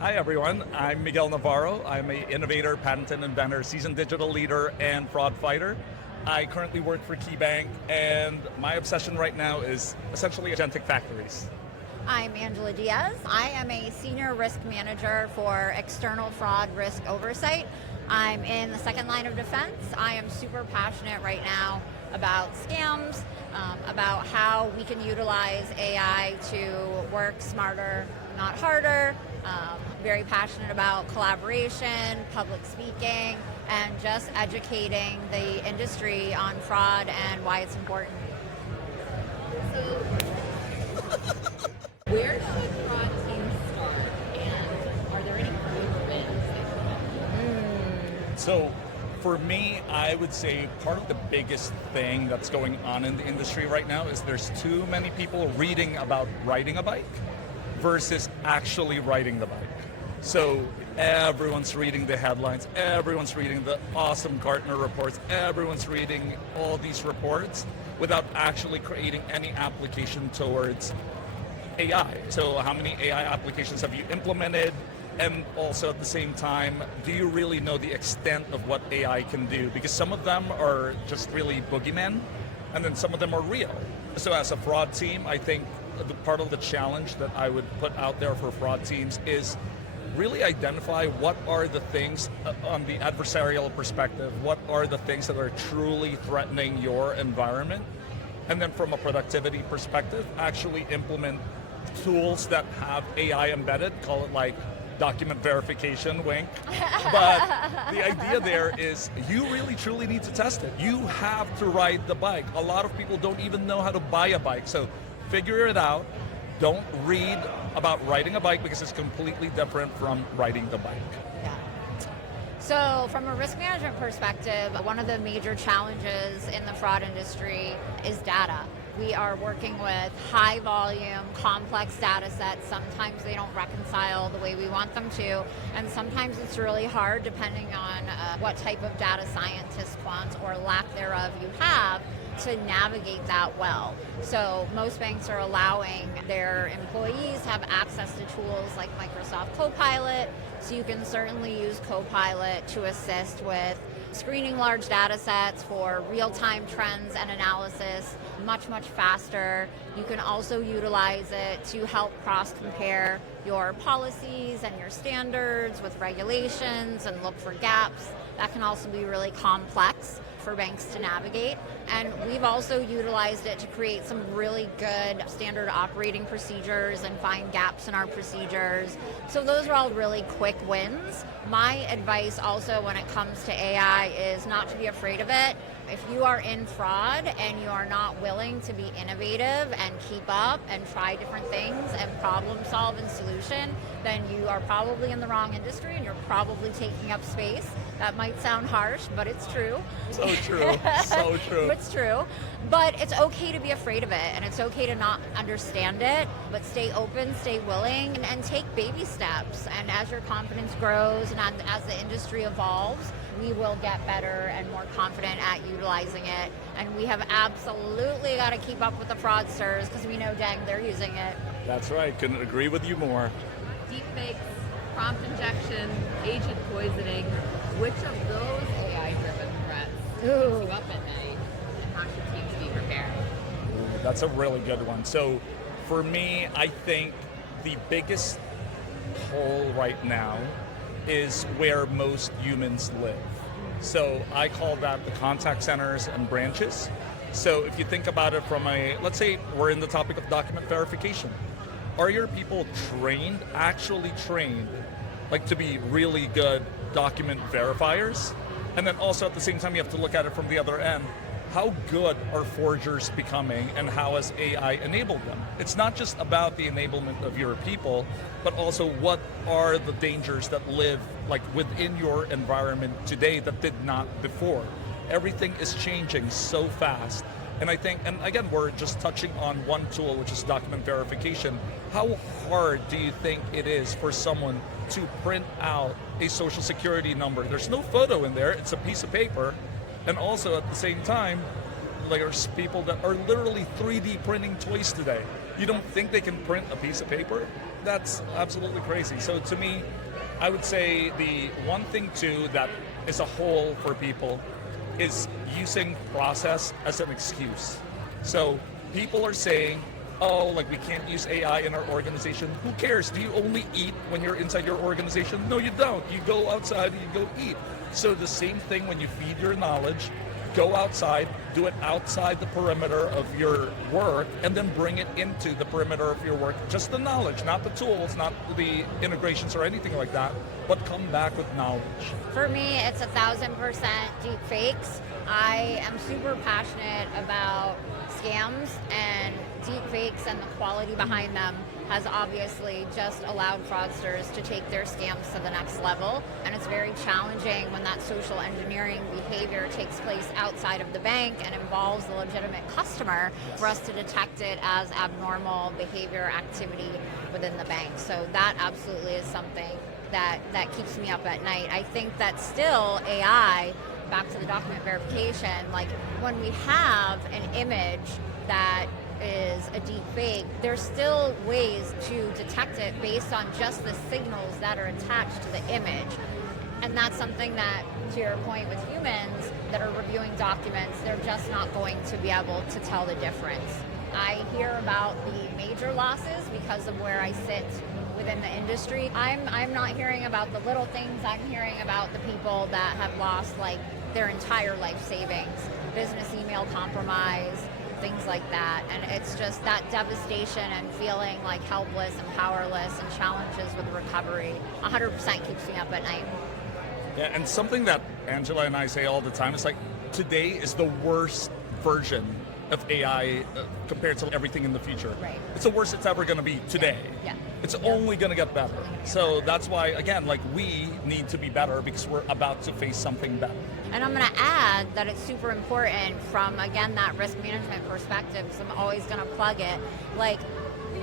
Hi everyone, I'm Miguel Navarro. I'm an innovator, patent and inventor, seasoned digital leader, and fraud fighter. I currently work for KeyBank, and my obsession right now is essentially agentic factories. I'm Angela Diaz. I am a senior risk manager for external fraud risk oversight. I'm in the second line of defense. I am super passionate right now about scams, about how we can utilize AI to work smarter, not harder. Very passionate about collaboration, public speaking, and just educating the industry on fraud and why it's important. So, where should fraud teams start, and are there any quick wins that So for me, I would say part of the biggest thing that's going on in the industry right now is there's too many people reading about riding a bike versus actually riding the bike. So everyone's reading the headlines, everyone's reading the awesome Gartner reports, everyone's reading all these reports without actually creating any application towards AI. So how many AI applications have you implemented? And also at the same time, do you really know the extent of what AI can do? Because some of them are just really boogeymen, and then some of them are real. So as a fraud team, I think the part of the challenge that I would put out there for fraud teams is really identify what are the things on the adversarial perspective, what are the things that are truly threatening your environment, and then from a productivity perspective, actually implement tools that have AI embedded, call it like document verification, wink. But the idea there is you really truly need to test it. You have to ride the bike. A lot of people don't even know how to buy a bike, so figure it out. Don't read about riding a bike because it's completely different from riding the bike. Yeah. So from a risk management perspective, one of the major challenges in the fraud industry is data. We are working with high volume, complex data sets. Sometimes they don't reconcile the way we want them to, and sometimes it's really hard depending on what type of data scientist, quant, or lack thereof you have to navigate that well. So most banks are allowing their employees to have access to tools like Microsoft Copilot, so you can certainly use Copilot to assist with screening large data sets for real-time trends and analysis much faster. You can also utilize it to help cross-compare your policies and your standards with regulations and look for gaps. That can also be really complex for banks to navigate. And we've also utilized it to create some really good standard operating procedures and find gaps in our procedures. So those are all really quick wins. My advice also when it comes to AI is not to be afraid of it. If you are in fraud and you are not willing to be innovative and keep up and try different things and problem solve and solution, then you are probably in the wrong industry and you're probably taking up space. That might sound harsh, but it's true. So true, so true. It's true. But it's okay to be afraid of it, and it's okay to not understand it, but stay open, stay willing, and take baby steps. And as your confidence grows and as the industry evolves, we will get better and more confident at utilizing it. And we have absolutely got to keep up with the fraudsters because we know, dang, they're using it. That's right, couldn't agree with you more. deepfakes, prompt injection, agent poisoning, which of those AI-driven threats keeps you up at night, and how should teams be prepared? That's a really good one. So for me, I think the biggest hole right now is where most humans live. So I call that the contact centers and branches. So if you think about it from let's say we're in the topic of document verification. Are your people trained, actually trained, like to be really good document verifiers? And then also at the same time, you have to look at it from the other end. How good are forgers becoming and how has AI enabled them? It's not just about the enablement of your people, but also what are the dangers that live like within your environment today that did not before. Everything is changing so fast. And I think, and again, we're just touching on one tool, which is document verification. How hard do you think it is for someone to print out a social security number? There's no photo in there, it's a piece of paper. And also at the same time, there's people that are literally 3D printing toys today. You don't think they can print a piece of paper? That's absolutely crazy. So to me, I would say the one thing too that is a hole for people is using process as an excuse. So people are saying, oh, like we can't use AI in our organization. Who cares? Do you only eat when you're inside your organization? No, you don't. You go outside and you go eat. So the same thing when you feed your knowledge, go outside, do it outside the perimeter of your work, and then bring it into the perimeter of your work. Just the knowledge, not the tools, not the integrations or anything like that, but come back with knowledge. For me, it's 1,000% deep fakes. I am super passionate about scams, and deep fakes and the quality behind them has obviously just allowed fraudsters to take their scams to the next level. And it's very challenging when that social engineering behavior takes place outside of the bank and involves the legitimate customer for us to detect it as abnormal behavior activity within the bank. So that absolutely is something that keeps me up at night. I think that still AI, back to the document verification, like when we have an image that is a deep fake, there's still ways to detect it based on just the signals that are attached to the image. And that's something that, to your point with humans that are reviewing documents, they're just not going to be able to tell the difference. I hear about the major losses because of where I sit within the industry. I'm not hearing about the little things. I'm hearing about the people that have lost like their entire life savings, business email compromise, things like that. And it's just that devastation and feeling like helpless and powerless and challenges with recovery 100% keeps me up at night. Yeah, and something that Angela and I say all the time is like, today is the worst version of AI compared to everything in the future. Right. It's the worst it's ever going to be today. Yeah. It's only going to get better. So that's why, again, like we need to be better because we're about to face something better. And I'm going to add that it's super important from, again, that risk management perspective, because I'm always going to plug it. Like,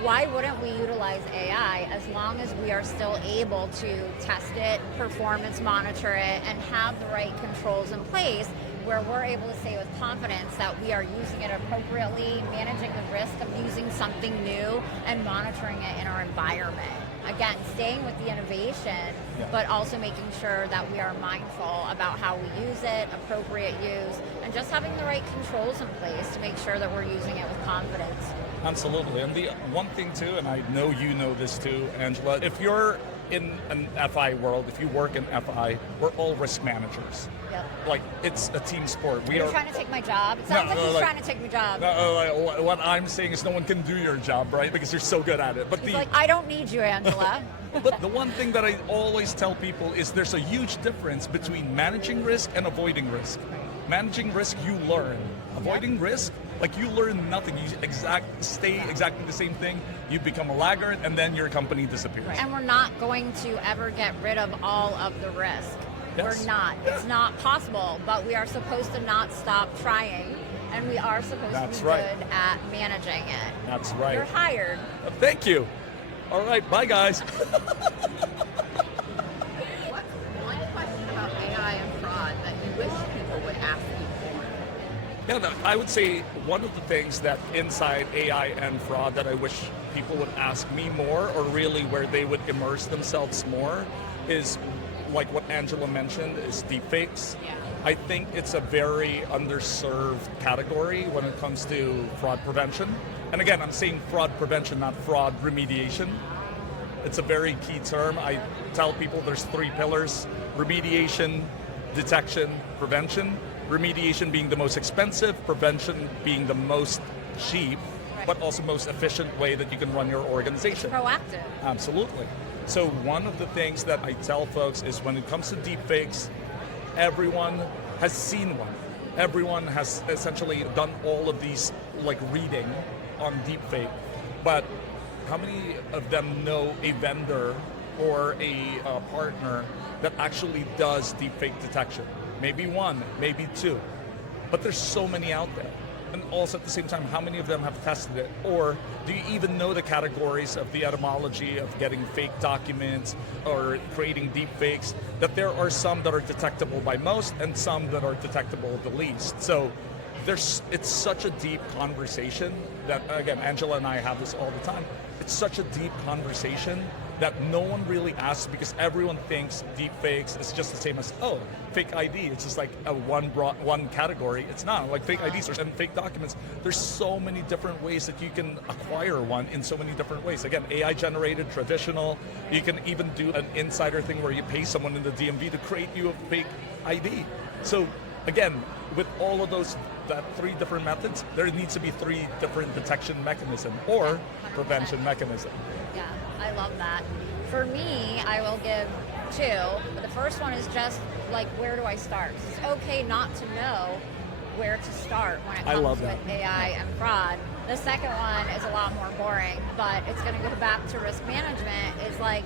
why wouldn't we utilize AI as long as we are still able to test it, performance monitor it, and have the right controls in place where we're able to say with confidence that we are using it appropriately, managing the risk of using something new, and monitoring it in our environment. Again, staying with the innovation, but also making sure that we are mindful about how we use it, appropriate use, and just having the right controls in place to make sure that we're using it with confidence. Absolutely. And the one thing too, and I know you know this too, Angela, if you're in an FI world, if you work in FI, we're all risk managers. Yep. Like, it's a team sport. You're trying to take my job? It sounds like he's trying to take my job. No, what I'm saying is no one can do your job, right? Because you're so good at it. But he's like, I don't need you, Angela. But the one thing that I always tell people is there's a huge difference between managing risk and avoiding risk. Managing risk, you learn. Avoiding risk, like you learn nothing. You stay exactly the same thing. You become a laggard, and then your company disappears. And we're not going to ever get rid of all of the risk. Yes. We're not. Yeah. It's not possible, but we are supposed to not stop trying, and we are supposed to be good at managing it. That's right. You're hired. Thank you. All right, bye guys. What's one question about AI and fraud that you wish people would ask you for? Yeah, I would say one of the things that inside AI and fraud that I wish people would ask me more, or really where they would immerse themselves more, is like what Angela mentioned, is deepfakes. Yeah. I think it's a very underserved category when it comes to fraud prevention. And again, I'm saying fraud prevention, not fraud remediation. It's a very key term. I tell people there's 3 pillars: remediation, detection, prevention. Remediation being the most expensive, prevention being the most cheap, but also most efficient way that you can run your organization. Proactive. Absolutely. So one of the things that I tell folks is when it comes to deepfakes, everyone has seen one. Everyone has essentially done all of these like reading on deepfake, but how many of them know a vendor or a partner that actually does deepfake detection? Maybe 1, maybe 2, but there's so many out there. And also at the same time, how many of them have tested it? Or do you even know the categories of the etymology of getting fake documents or creating deep fakes? That there are some that are detectable by most and some that are detectable the least. So it's such a deep conversation that, again, Angela and I have this all the time. It's such a deep conversation that no one really asks, because everyone thinks deep fakes is just the same as, oh, fake ID. It's just like a one category. It's not. Like fake IDs and fake documents, there's so many different ways that you can acquire one in so many different ways. Again, AI generated, traditional. You can even do an insider thing where you pay someone in the DMV to create you a fake ID. So again, with all of that 3 different methods, there needs to be 3 different detection mechanism or prevention mechanism. Yeah, I love that. For me, I will give 2. But the first one is just like, where do I start? It's okay not to know where to start when it comes with AI and fraud. The second one is a lot more boring, but it's going to go back to risk management. Is like,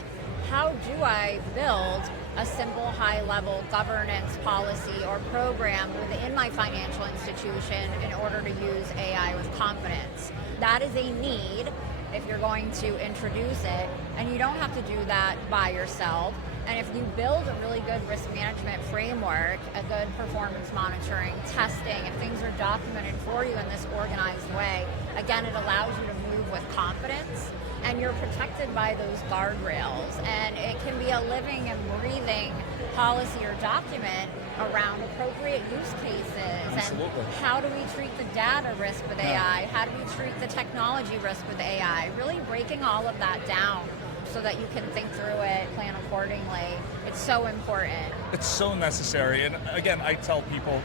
how do I build a simple high-level governance policy or program within my financial institution in order to use AI with confidence? That is a need if you're going to introduce it, and you don't have to do that by yourself. And if you build a really good risk management framework, a good performance monitoring, testing, if things are documented for you in this organized way, again, it allows you to move with confidence, and you're protected by those guardrails. And it can be a living and breathing policy or document around appropriate use cases. Absolutely. And how do we treat the data risk with AI? How do we treat the technology risk with AI? Really breaking all of that down so that you can think through it, plan accordingly. It's so important. It's so necessary. And again, I tell people,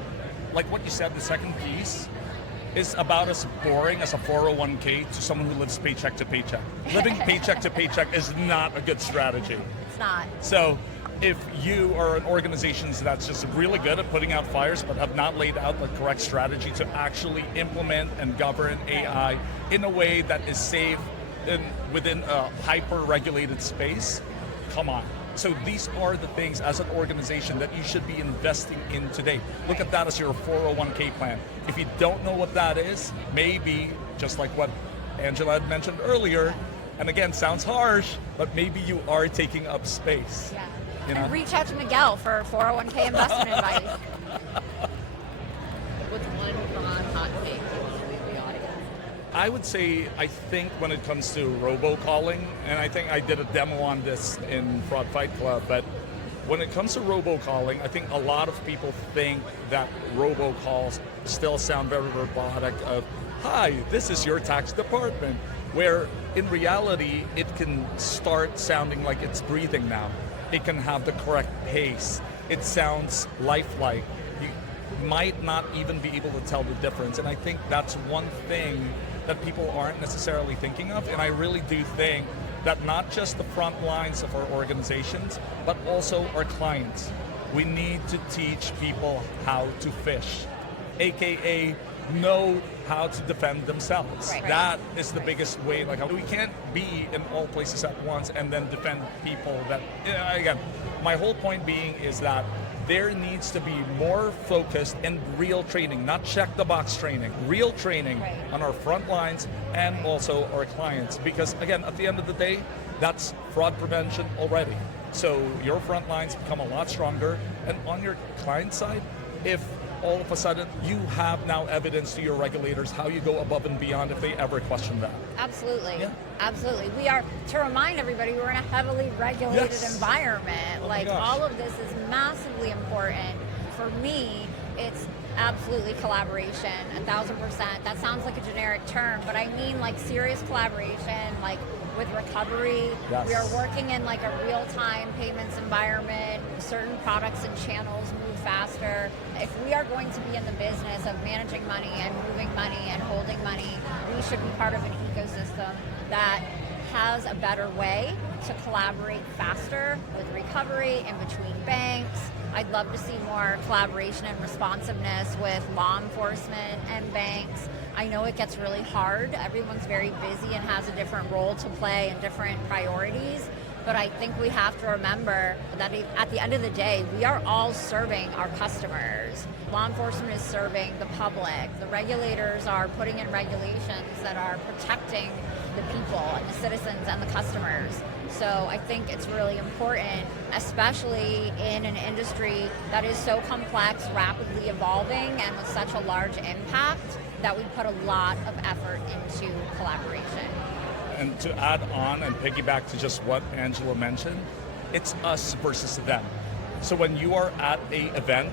like what you said, the second piece is about as boring as a 401k to someone who lives paycheck to paycheck. Living paycheck to paycheck is not a good strategy. It's not. So if you are an organization that's just really good at putting out fires but have not laid out the correct strategy to actually implement and govern AI in a way that is safe within a hyper-regulated space, come on. So these are the things as an organization that you should be investing in today. Look at that as your 401k plan. If you don't know what that is, maybe, just like what Angela had mentioned earlier, and again, sounds harsh, but maybe you are taking up space. Yeah. You know? And reach out to Miguel for 401k investment advice. What's one fraud hot take you want to leave the audience? I would say, I think when it comes to robocalling, and I think I did a demo on this in Fraud Fight Club, but when it comes to robocalling, I think a lot of people think that robocalls still sound very robotic of, hi, this is your tax department, where in reality, it can start sounding like it's breathing now. It can have the correct pace. It sounds lifelike. You might not even be able to tell the difference. And I think that's one thing that people aren't necessarily thinking of. And I really do think that not just the front lines of our organizations, but also our clients. We need to teach people how to fish, AKA know how to defend themselves. Right. That is the biggest way. Like, we can't be in all places at once and then defend people that, again, my whole point being is that there needs to be more focused and real training, not check the box training, real training on our front lines and also our clients. Because again, at the end of the day, that's fraud prevention already. So your front lines become a lot stronger. And on your client side, if all of a sudden you have now evidence to your regulators how you go above and beyond if they ever question that. Absolutely. Yeah. Absolutely. We are, to remind everybody, we're in a heavily regulated environment. Oh like, all of this is massively important. For me, it's absolutely collaboration, 1,000%. That sounds like a generic term, but I mean like serious collaboration, like with recovery. Yes. We are working in like a real-time payments environment. Certain products and channels move faster. If we are going to be in the business of managing money and moving money and holding money, we should be part of an ecosystem that has a better way to collaborate faster with recovery in between banks. I'd love to see more collaboration and responsiveness with law enforcement and banks. I know it gets really hard. Everyone's very busy and has a different role to play and different priorities. But I think we have to remember that at the end of the day, we are all serving our customers. Law enforcement is serving the public. The regulators are putting in regulations that are protecting the people and the citizens and the customers. So I think it's really important, especially in an industry that is so complex, rapidly evolving, and with such a large impact, that we put a lot of effort into collaboration. And to add on and piggyback to just what Angela mentioned, it's us versus them. So when you are at a event,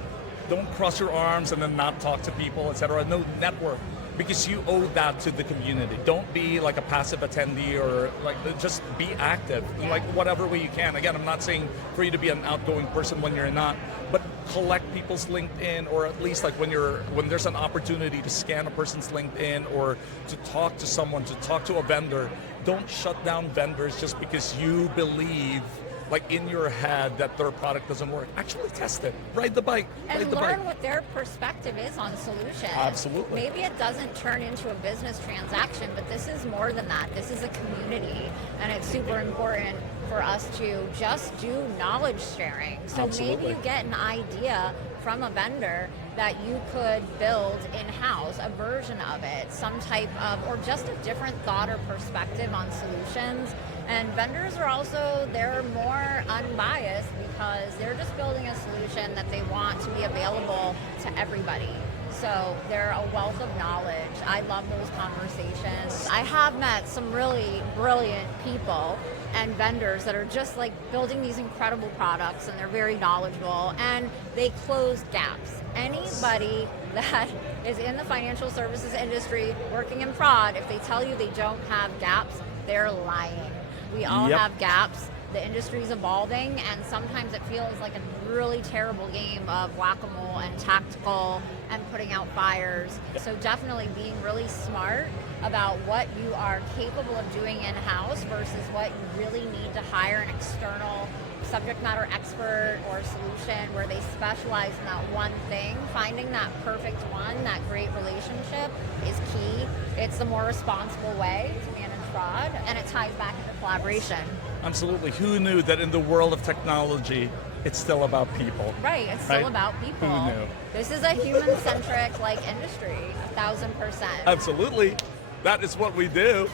don't cross your arms and then not talk to people, etc. No, network, because you owe that to the community. Don't be like a passive attendee, or like just be active, like whatever way you can. Again, I'm not saying for you to be an outgoing person when you're not, but collect people's LinkedIn, or at least like when there's an opportunity to scan a person's LinkedIn or to talk to someone, to talk to a vendor. Don't shut down vendors just because you believe, like in your head, that their product doesn't work. Actually test it. Ride the bike. And learn what their perspective is on solutions. Absolutely. Maybe it doesn't turn into a business transaction, but this is more than that. This is a community, and it's super important for us to just do knowledge sharing. So maybe you get an idea from a vendor that you could build in-house, a version of it, some type of, or just a different thought or perspective on solutions. And vendors are also, they're more unbiased because they're just building a solution that they want to be available to everybody. So they're a wealth of knowledge. I love those conversations. I have met some really brilliant people and vendors that are just like building these incredible products, and they're very knowledgeable, and they close gaps. Anybody that is in the financial services industry working in fraud, if they tell you they don't have gaps, they're lying. We all have gaps. The industry's evolving, and sometimes it feels like a really terrible game of whack-a-mole and tactical and putting out fires. So definitely being really smart about what you are capable of doing in-house versus what you really need to hire an external subject matter expert or solution where they specialize in that one thing. Finding that perfect one, that great relationship, is key. It's the more responsible way to manage fraud, and it ties back into collaboration. Absolutely. Who knew that in the world of technology, it's still about people? Right, it's still about people. Who knew? This is a human-centric industry, 1,000%. Absolutely. That is what we do.